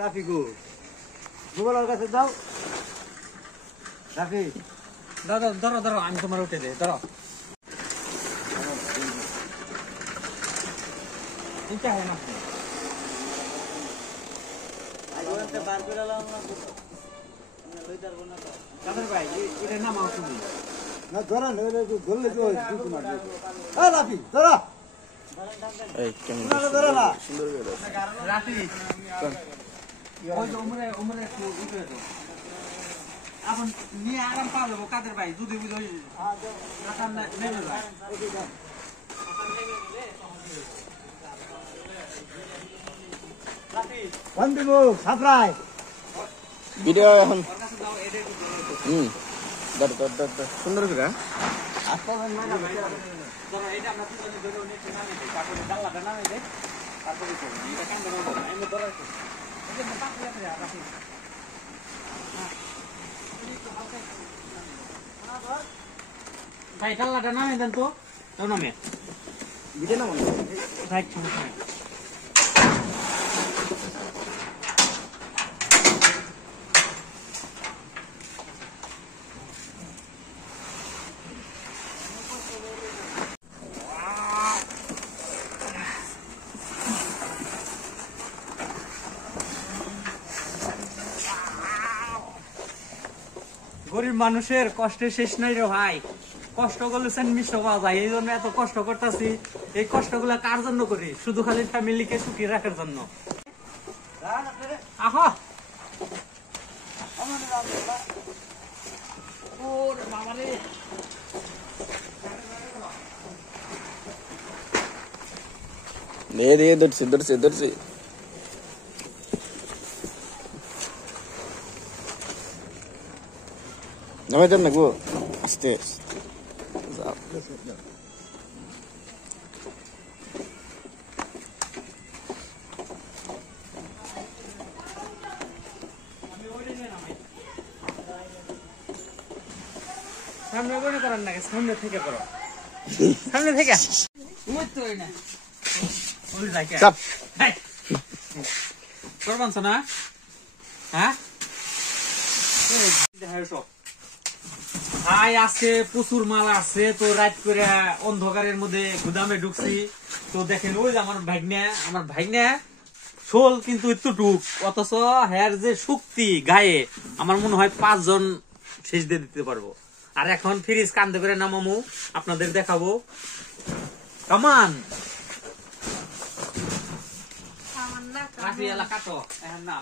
রাফি গো গোবলার কাছে যাও রাফি ধরো ধরো ধরো আমি তোমার উঠে দেই ধরো এটা হয় না আজকে বার করে লাম না লইতার বনা তো দাদা ভাই এটা নামাও তুমি না ধরা নইলে তো ধরলে তো দুটো মারবে এ রাফি ধরা এই কেমন ধরা না সুন্দর করে রাফি ওই যে উমরে উমরে একটু উঠে দাও আপন নিয়ে আরাম পাবে কাদের ভাই যদি বুঝো রাখান না নেমে যায় বন্ধু সাপ্রাই ভিডিও এখন ওর কাছে যাও এটা একটু ধর ধর ধর ধর সুন্দর করে আস্তে মানা ধরো এটা আমরা দুজনে ধরে নিচে নামিয়ে দেই তারপরে ডাল্লাটা নামিয়ে দেই তারপরে করব এটা কান ধরে ধরো আমি ধরে রাখি এই যে পাঁচ লাখ টাকা রাখি ভাই ডাল্লাটা নামিয়ে দেন তো তাও নামিয়ে ভিডিও না মনে ভাই সমস্যা নাই গরিব মানুষের কষ্টের শেষ নাই রে ভাই কষ্ট করলেছেন মিশ্র পাওয়া যায় এই জন্য এত কষ্ট করতেছি এই কষ্টগুলা কার জন্য করি শুধু খালি ফ্যামিলিকে সুখী রাখার জন্য আহা ওরে বাবা রে দে ধরছি ধরছি ধরছি নামে দেন না গো আস্তে যাও সামনে করে করার নাকি সামনে থেকে করো সামনে থেকে ওই তো না ওই যাকে চাপ করবানছ না হ্যাঁ ভাই আছে প্রচুর মাল আছে তো রাত করে অন্ধকারের মধ্যে গুদামে ঢুকছি তো দেখেন ওই যে আমার ভাগ্নে শোল কিন্তু এতটুক অথচ হের যে শক্তি গায়ে আমার মনে হয় 5 জন শেষ দিয়ে দিতে পারবো আর এখন ফ্রিজ কান্দে করে নামামু আপনাদের দেখাবো কামান রাফি এলাকা তো এখন না